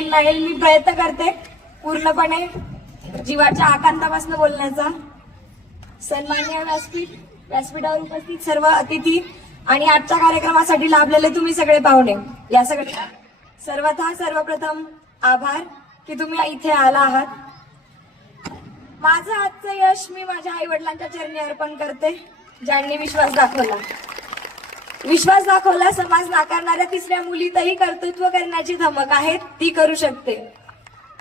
नाही, मी प्रयत्न करते पूर्णपणे जीवाच्या आकांतापासून बोलण्याचा. सन्माननीय व्यासपीठावर उपस्थित सर्व अतिथी आणि आजच्या कार्यक्रमासाठी लाभलेले तुम्ही सगळे पाहुणे, या सगळ्या सर्वप्रथम आभार की तुम्ही इथे आला आहात. माझं आजचं यश मी माझ्या आई वडिलांच्या चरणी अर्पण करते, ज्यांनी विश्वास दाखवला. समाज नाकारणाऱ्या तिसऱ्या मुलीतही कर्तृत्व करण्याची धमक आहे, ती करू शकते.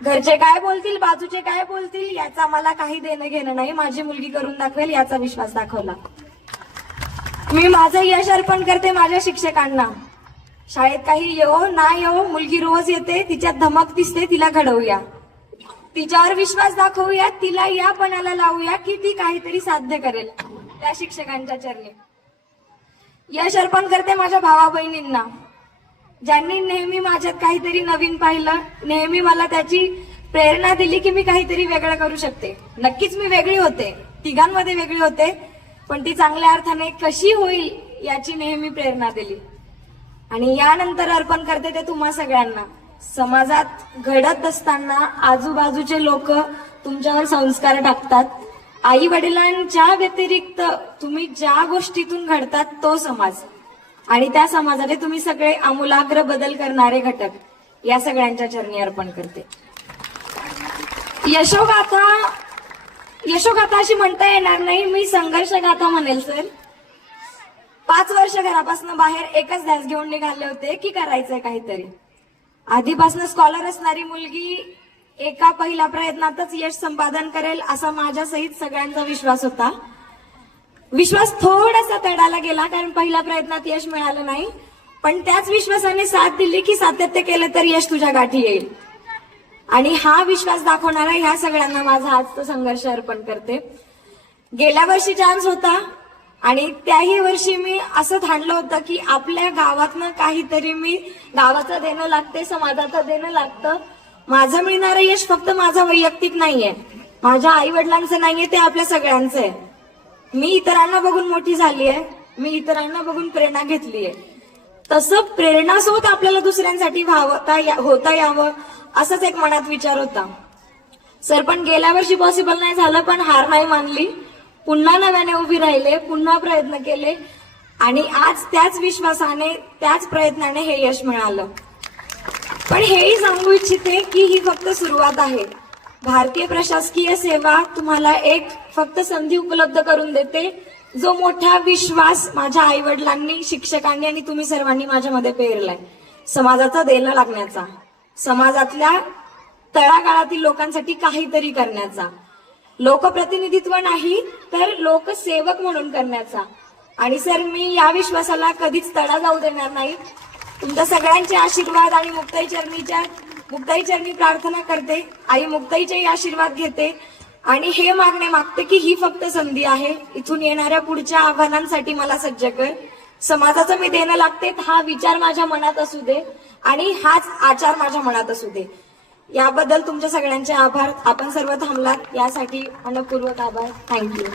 घरचे काय बोलतील, बाजूचे काय बोलतील याचा मला काही देणं घेणं नाही, माझी मुलगी करून दाखवेल याचा विश्वास दाखवला. मी माझं यश अर्पण करते माझ्या शिक्षकांना. शाळेत काही येवो ना येवो, मुलगी रोज येते, तिच्यात धमक दिसते, तिला घडवूया, तिच्यावर विश्वास दाखवूया, तिला या पणाला लावूया की ती काहीतरी साध्य करेल. त्या शिक्षकांच्या चरणी यश अर्पण करते माझ्या भावा बहिणींना, ज्यांनी नेहमी माझ्यात काहीतरी नवीन पाहिलं, नेहमी मला त्याची प्रेरणा दिली की मी काहीतरी वेगळं करू शकते. नक्कीच मी वेगळी होते, तिघांमध्ये वेगळी होते, पण ती चांगल्या अर्थाने कशी होईल याची नेहमी प्रेरणा दिली. आणि यानंतर अर्पण करते ते तुम्हा सगळ्यांना. समाजात घडत असताना आजूबाजूचे लोक तुमच्यावर संस्कार टाकतात. आई वडिलांच्या व्यतिरिक्त तुम्ही ज्या गोष्टीतून घडतात तो समाज, आणि त्या समाजाने तुम्ही सगळे आमूलाग्र बदल करणारे घटक, या सगळ्यांच्या चरणी अर्पण करते. यशोगाथा अशी म्हणता येणार नाही, मी संघर्ष गाथा म्हणेल सर. 5 वर्ष घरापासून बाहेर एकच ध्यास घेऊन निघाले होते की करायचंय काहीतरी. आधीपासून स्कॉलर असणारी मुलगी एका पहिल्या प्रयत्नातच यश संपादन करेल असा माझ्या सहित सगळ्यांचा विश्वास होता. विश्वास थोडासा तडाला गेला कारण पहिल्या प्रयत्नात यश मिळालं नाही, पण त्याच विश्वासाने साथ दिली की सातत्य केलं तर यश तुझ्या गाठी येईल. आणि हा विश्वास दाखवणारा ह्या सगळ्यांना माझा आजचा संघर्ष अर्पण करते. गेल्या वर्षी चान्स होता आणि त्याही वर्षी मी असं ठाणलं होतं की आपल्या गावातनं काहीतरी मी गावाचं देणं लागते, समाजाचं देणं लागतं. माझं मिळणारं यश फक्त माझं वैयक्तिक नाहीये, माझ्या आई वडिलांचं नाहीये, ते आपल्या सगळ्यांचं आहे. मी इतरांना बघून मोठी झाली आहे, मी इतरांना बघून प्रेरणा घेतलीये, तसं प्रेरणासोबत आपल्याला दुसऱ्यांसाठी होता यावं असंच एक मनात विचार होता सर. पण गेल्या वर्षी पॉसिबल नाही झालं, पण हार नाही मानली, पुन्हा नव्याने उभी राहिले, पुन्हा प्रयत्न केले आणि आज त्याच विश्वासाने त्याच प्रयत्नाने हे यश मिळालं. पण हेही सांगू इच्छिते की ही फक्त सुरुवात आहे. भारतीय प्रशासकीय सेवा तुम्हाला एक फक्त संधी उपलब्ध करून देते, जो मोठा विश्वास माझ्या आई वडिलांनी, शिक्षकांनी आणि तुम्ही सर्वांनी माझ्यामध्ये पेरलाय. समाजाचं देणं लागण्याचा, समाजातल्या तळागाळातील लोकांसाठी काहीतरी करण्याचा, लोकप्रतिनिधित्व नाही तर लोकसेवक म्हणून करण्याचा. आणि सर मी या विश्वासाला कधीच तडा जाऊ देणार नाही. तुमच्या सगळ्यांचे आशीर्वाद आणि मुक्ताई चरणी प्रार्थना करते, आई मुक्ताईचे आशीर्वाद घेते आणि हे मागते की ही फक्त संधी आहे. इथून येणाऱ्या पुढच्या आव्हानांसाठी मला सज्ज कर. समाजाचं मी देणं लागते हा विचार माझ्या मनात असू दे आणि हाच आचार माझ्या मनात असू दे. याबद्दल तुमच्या सगळ्यांचे आभार. आपण सर्व थांबलात यासाठी मनपूर्वक आभार. थँक्यू.